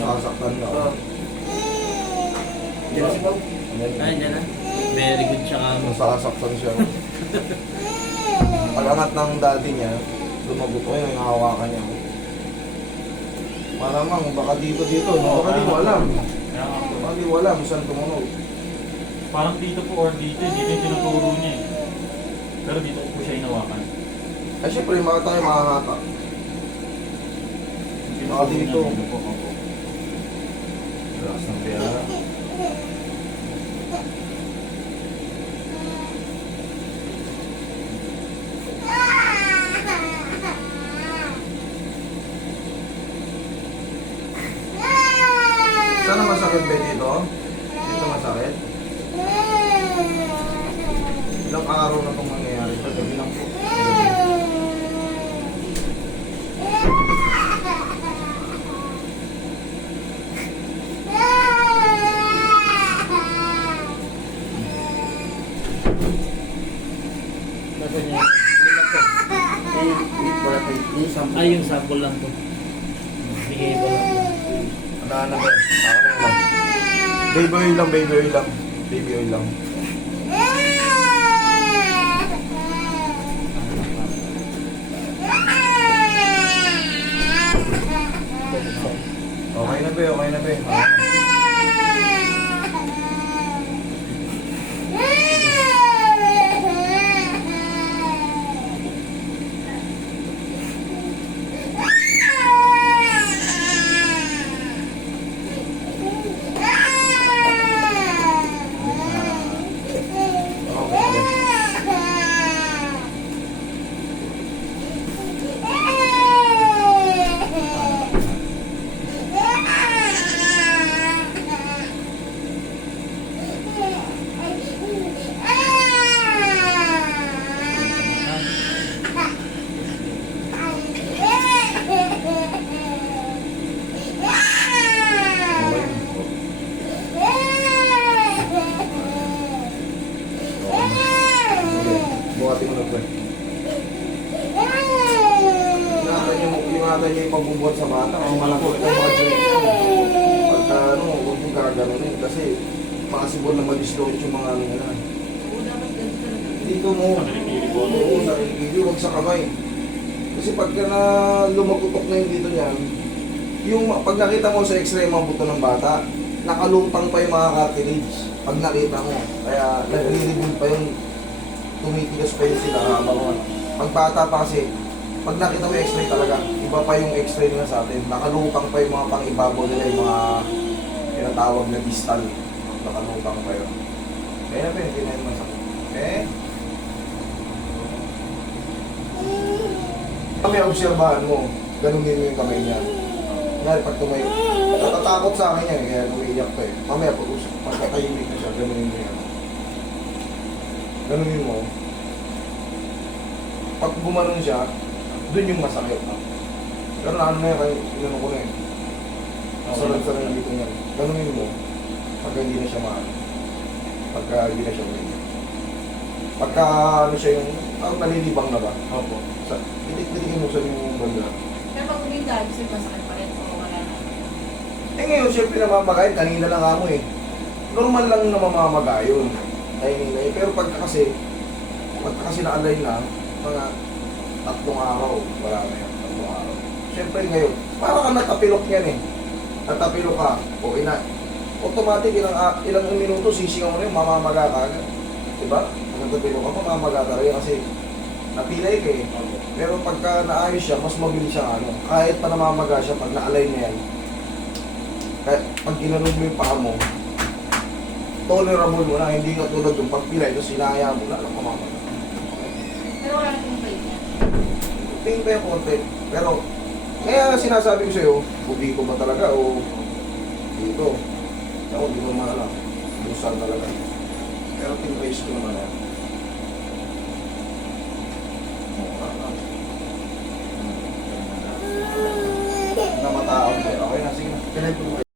Nasasaktan ka. Oo. Diyan si Bob. Ay, dyan na. Very good siya ka. Nasasaktan siya. Pag angat ng daddy niya, lumagot ko yun, hawakan niya. Malamang, baka dito dito, no? baka di mo alam. Baka di mo alam saan tumunog. Parang dito po or dito, dito yung tinuturo niya eh. Pero dito ko po siya inawakan. Ay syempre, mga tayo makakata. Niya dito. dito po. opo. Relax ng. Saan masakit ba dito? Dito masakit? Ilang araw na itong? Pagkabi lang po. Nasaan niya? Lima po. Eh, kayo. Yung sample. Ay, yung sample lang to. Bigay ko lang. Ano na ba? Ako na lang. Baby oil lang, baby oil lang. Baby oil lang. Okay na ba? Okay na ba? Okay. Buhatin mo na po. Ingatan niyo, ingatan niyo yung pagbubuhat sa bata. Ang malakot ng joint. Pagka ano, huwag yung gaganunin. Kasi possible na ma-dislodge yung mga ano nila. Dito mo. Oo, sa kilikili, huwag sa kamay. Kasi pagka na lumagutok na yung dito niyan, yung pag nakita mo sa x-ray mga buto ng bata, nakalutang pa yung mga cartilage. Pag nakita mo, kaya nagre-rebuild pa yung tumitigas pa yung sila habang ano. Pag bata pa kasi, pag nakita mo x-ray talaga, iba pa yung x-ray nila sa atin. Nakalutang pa yung mga pang-ibabaw nila, yung mga tinatawag na distal. Nakalutang pa yun. Kaya na na yun masakit. Okay? Kami obserbahan mo, ganunin mo yung kamay niya. Kunwari pag tumayo, natatakot sa akin yan, kaya umiiyak pa eh. Mamaya pag usap, pagkatahimik na siya, ganunin mo yan. Ganunin mo. Pag gumanon siya, dun yung masakit. Pero ano na yan, kaya inano ko na eh. Sarad-sarad na dito niyan. Ganunin mo, pagka hindi na siya maano. Pagka hindi na siya umiiyak. Pagka ano siya yung, ah, nalilibang na ba? Opo. Sa, titik-titikin mo sa yung banda. Pero pag uminda, gusto yung masakit pa rin o wala na. Eh ngayon, siyempre namamagay, kanina lang ako eh. Normal lang na mamamagay yun. Timing na yun. Pero pagka kasi, pagka kasi na-align na, mga tatlong araw, wala na yan, tatlong araw. Siyempre ngayon, para ka natapilok yan eh. Natapilok ka, o ina, automatic ilang, ilang minuto sisingaw mo na yun, mamamaga ka agad. Diba? Pag natapilok ka, mamamaga ka rin kasi napilay ka eh. Pero pagka naayos siya, mas mabilis siya ano. Kahit pa namamaga siya, pag na-align na yan, kahit pag ginanon mo yung paa mo, tolerable mo na, hindi ka tulad yung pagpilay, tapos sinaya mo na, alam mamamaga. Pero wala na yung pain niya. Tingin pa yung konti. Pero, kaya sinasabi ko sa'yo, bubi ko ba talaga o dito. Ako, di ko maalam. Busan talaga. Pero tinrace ko naman yan. Namataon tayo. Okay na, sige na. Kailan po